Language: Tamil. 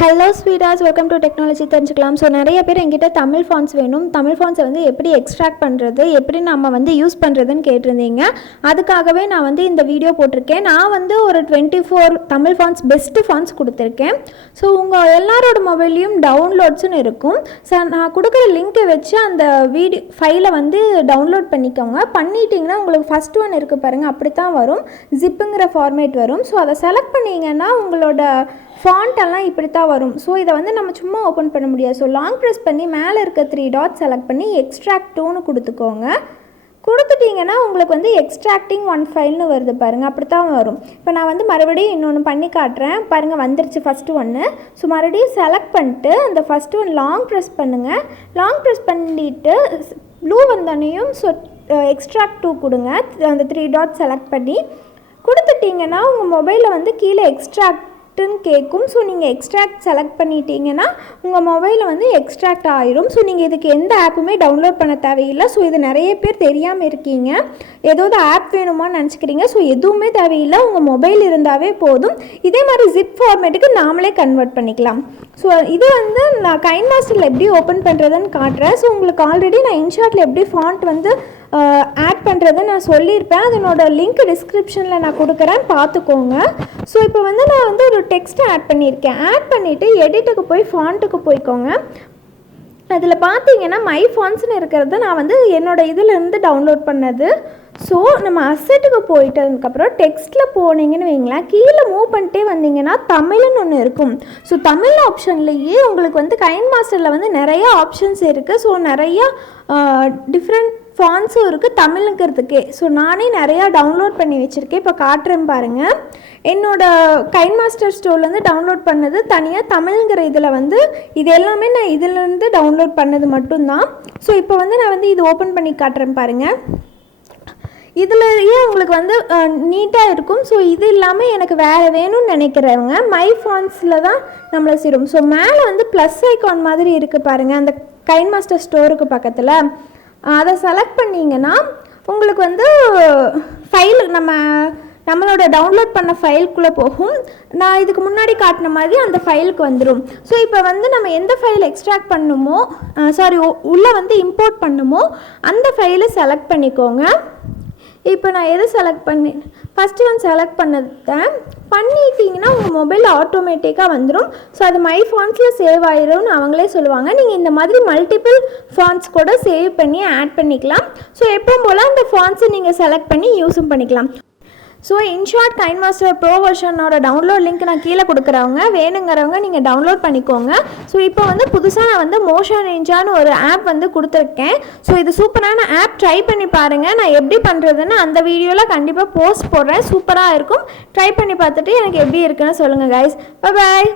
ஹலோ ஸ்வீட்டாஸ், வெல்கம் டு டெக்னாலஜி தெரிஞ்சுக்கலாம். ஸோ நிறைய பேர் எங்கிட்ட தமிழ் ஃபாண்ட்ஸ் வேணும், தமிழ் ஃபாண்ட்ஸை வந்து எப்படி எக்ஸ்ட்ராக்ட் பண்ணுறது, எப்படி நம்ம வந்து யூஸ் பண்ணுறதுன்னு கேட்டிருந்தீங்க. அதுக்காகவே நான் வந்து இந்த வீடியோ போட்டிருக்கேன். நான் வந்து ஒரு 24 தமிழ் ஃபாண்ட்ஸ் பெஸ்ட்டு ஃபாண்ட்ஸ் கொடுத்துருக்கேன். ஸோ உங்கள் எல்லாரோட மொபைல்லையும் டவுன்லோட்ஸ்னு இருக்கும். ஸோ நான் கொடுக்குற லிங்க்கை வச்சு அந்த வீடியோ ஃபைலை வந்து டவுன்லோட் பண்ணிக்கோங்க. பண்ணிட்டீங்கன்னா உங்களுக்கு ஃபஸ்ட் ஒன் இருக்குது பாருங்கள், அப்படி தான் வரும், ஜிப்புங்கிற ஃபார்மேட் வரும். ஸோ அதை செலக்ட் பண்ணிங்கன்னா உங்களோட ஃபாண்ட் எல்லாம் இப்படி தான் வரும். ஸோ இதை வந்து நம்ம சும்மா ஓப்பன் பண்ண முடியாது. ஸோ லாங் ப்ரெஸ் பண்ணி மேலே இருக்க 3 டாட் செலக்ட் பண்ணி எக்ஸ்ட்ராக்ட் டூன்னு கொடுத்துக்கோங்க. கொடுத்துட்டிங்கன்னா உங்களுக்கு வந்து எக்ஸ்ட்ராக்டிங் 1 ஃபைல்னு வருது பாருங்கள், அப்படி தான் வரும். இப்போ நான் வந்து மறுபடியும் இன்னொன்று பண்ணி காட்டுறேன் பாருங்கள், வந்துருச்சு ஃபஸ்ட்டு ஒன்று. ஸோ மறுபடியும் செலக்ட் பண்ணிட்டு அந்த ஃபஸ்ட்டு ஒன் லாங் ப்ரெஸ் பண்ணுங்கள். லாங் ப்ரெஸ் பண்ணிவிட்டு ப்ளூ வந்தோடனையும் ஸோ எக்ஸ்ட்ராக்ட் 2 கொடுங்க. அந்த 3 டாட் செலக்ட் பண்ணி கொடுத்துட்டிங்கன்னா உங்கள் மொபைலில் வந்து கீழே எக்ஸ்ட்ராக்ட்னு கேட்கும். ஸோ நீங்கள் எக்ஸ்ட்ராக்ட் செலக்ட் பண்ணிட்டீங்கன்னா உங்கள் மொபைலில் வந்து எக்ஸ்ட்ராக்ட் ஆயிரும். ஸோ நீங்கள் இதுக்கு எந்த ஆப்புமே டவுன்லோட் பண்ண தேவையில்லை. ஸோ இது நிறைய பேர் தெரியாமல் இருக்கீங்க, ஏதாவது ஆப் வேணுமான்னு நினச்சிக்கிறீங்க. ஸோ எதுவுமே தேவையில்லை, உங்கள் மொபைல் இருந்தாவே போதும். இதே மாதிரி ஜிப் ஃபார்மேட்டுக்கு நாமளே கன்வெர்ட் பண்ணிக்கலாம். ஸோ இது வந்து நான் கைன் மாஸ்டரில் எப்படி ஓப்பன் பண்ணுறதுன்னு காட்டுறேன். ஸோ உங்களுக்கு ஆல்ரெடி நான் இன்ஷாட்டில் எப்படி ஃபாண்ட் வந்து ஆட் பண்ணுறதை நான் சொல்லியிருப்பேன். அதனோட லிங்க் டிஸ்கிரிப்ஷனில் நான் கொடுக்குறேன், பார்த்துக்கோங்க. ஸோ இப்போ வந்து நான் வந்து ஒரு டெக்ஸ்ட்டை ஆட் பண்ணியிருக்கேன். ஆட் பண்ணிவிட்டு எடிட்டுக்கு போய் ஃபாண்ட்டுக்கு போய்க்கோங்க. அதில் பார்த்தீங்கன்னா மை ஃபாண்ட்ஸ்னு இருக்கிறது நான் வந்து என்னோடய இதிலேருந்து டவுன்லோட் பண்ணது. ஸோ நம்ம அசெட்டுக்கு போயிட்டதுக்கப்புறம் டெக்ஸ்ட்டில் போனீங்கன்னு வைங்களேன், கீழே மூவ் பண்ணிட்டே வந்தீங்கன்னா தமிழ்னு ஒன்று இருக்கும். ஸோ தமிழ் ஆப்ஷன்லேயே உங்களுக்கு வந்து கைன் மாஸ்டரில் வந்து நிறையா ஆப்ஷன்ஸ் இருக்குது. ஸோ நிறையா டிஃப்ரெண்ட் ஃபாண்ட்ஸும் இருக்குது தமிழுங்கிறதுக்கே. ஸோ நானே நிறையா டவுன்லோட் பண்ணி வச்சுருக்கேன். இப்போ காட்டுறேன் பாருங்கள். என்னோடய கைன் மாஸ்டர் ஸ்டோர்லேருந்து டவுன்லோட் பண்ணது தனியாக தமிழ்ங்கிற இதில் வந்து இது எல்லாமே நான் இதிலேருந்து டவுன்லோட் பண்ணது மட்டும்தான். ஸோ இப்போ வந்து நான் வந்து இது ஓப்பன் பண்ணி காட்டுறேன் பாருங்கள். இதுலேயே உங்களுக்கு வந்து நீட்டாக இருக்கும். ஸோ இது இல்லாமல் எனக்கு வேறு வேணும்னு நினைக்கிறவங்க மை ஃபாண்ட்ஸில் தான் நம்மளை சேரும். ஸோ மேலே வந்து ப்ளஸ் ஐக்கான் மாதிரி இருக்குது பாருங்கள், அந்த கைன் மாஸ்டர் ஸ்டோருக்கு பக்கத்தில் அதை செலக்ட் பண்ணிங்கன்னா உங்களுக்கு வந்து ஃபைல் நம்மளோட டவுன்லோட் பண்ண ஃபைலுக்குள்ளே போகும். நான் இதுக்கு முன்னாடி காட்டின மாதிரி அந்த ஃபைலுக்கு வந்துடும். ஸோ இப்போ வந்து நம்ம எந்த ஃபைல் எக்ஸ்ட்ராக்ட் பண்ணுமோ உள்ளே வந்து இம்போர்ட் பண்ணுமோ அந்த ஃபைலை செலக்ட் பண்ணிக்கோங்க. இப்போ நான் எதை செலக்ட் பண்ணேன், ஃபஸ்ட்டு ஒன் செலக்ட் பண்ணிட்டீங்கன்னா உங்கள் மொபைலில் ஆட்டோமேட்டிக்காக வந்துடும். ஸோ அது மை ஃபாண்ட்ஸில் சேவ் ஆயிரும்னு அவங்களே சொல்லுவாங்க. நீங்கள் இந்த மாதிரி மல்டிபிள் ஃபாண்ட்ஸ் கூட சேவ் பண்ணி ஆட் பண்ணிக்கலாம். ஸோ எப்பவும் போல் அந்த ஃபாண்ட்ஸை நீங்கள் செலக்ட் பண்ணி யூஸும் பண்ணிக்கலாம். ஸோ இன்ஷாட் கைன் மாஸ்டர் ப்ரோ வெர்ஷனோட டவுன்லோட் லிங்க் நான் கீழே கொடுக்குறவங்க வேணுங்கிறவங்க நீங்கள் டவுன்லோட் பண்ணிக்கோங்க. ஸோ இப்போ வந்து புதுசாக நான் வந்து மோஷன் இன்ஷான்னு ஒரு ஆப் வந்து கொடுத்துருக்கேன். ஸோ இது சூப்பரான ஆப், ட்ரை பண்ணி பாருங்கள். நான் எப்படி பண்ணுறதுன்னு அந்த வீடியோவில் கண்டிப்பாக போஸ்ட் போடுறேன், சூப்பராக இருக்கும். ட்ரை பண்ணி பார்த்துட்டு எனக்கு எப்படி இருக்குன்னு சொல்லுங்கள் கைஸ். Bye bye.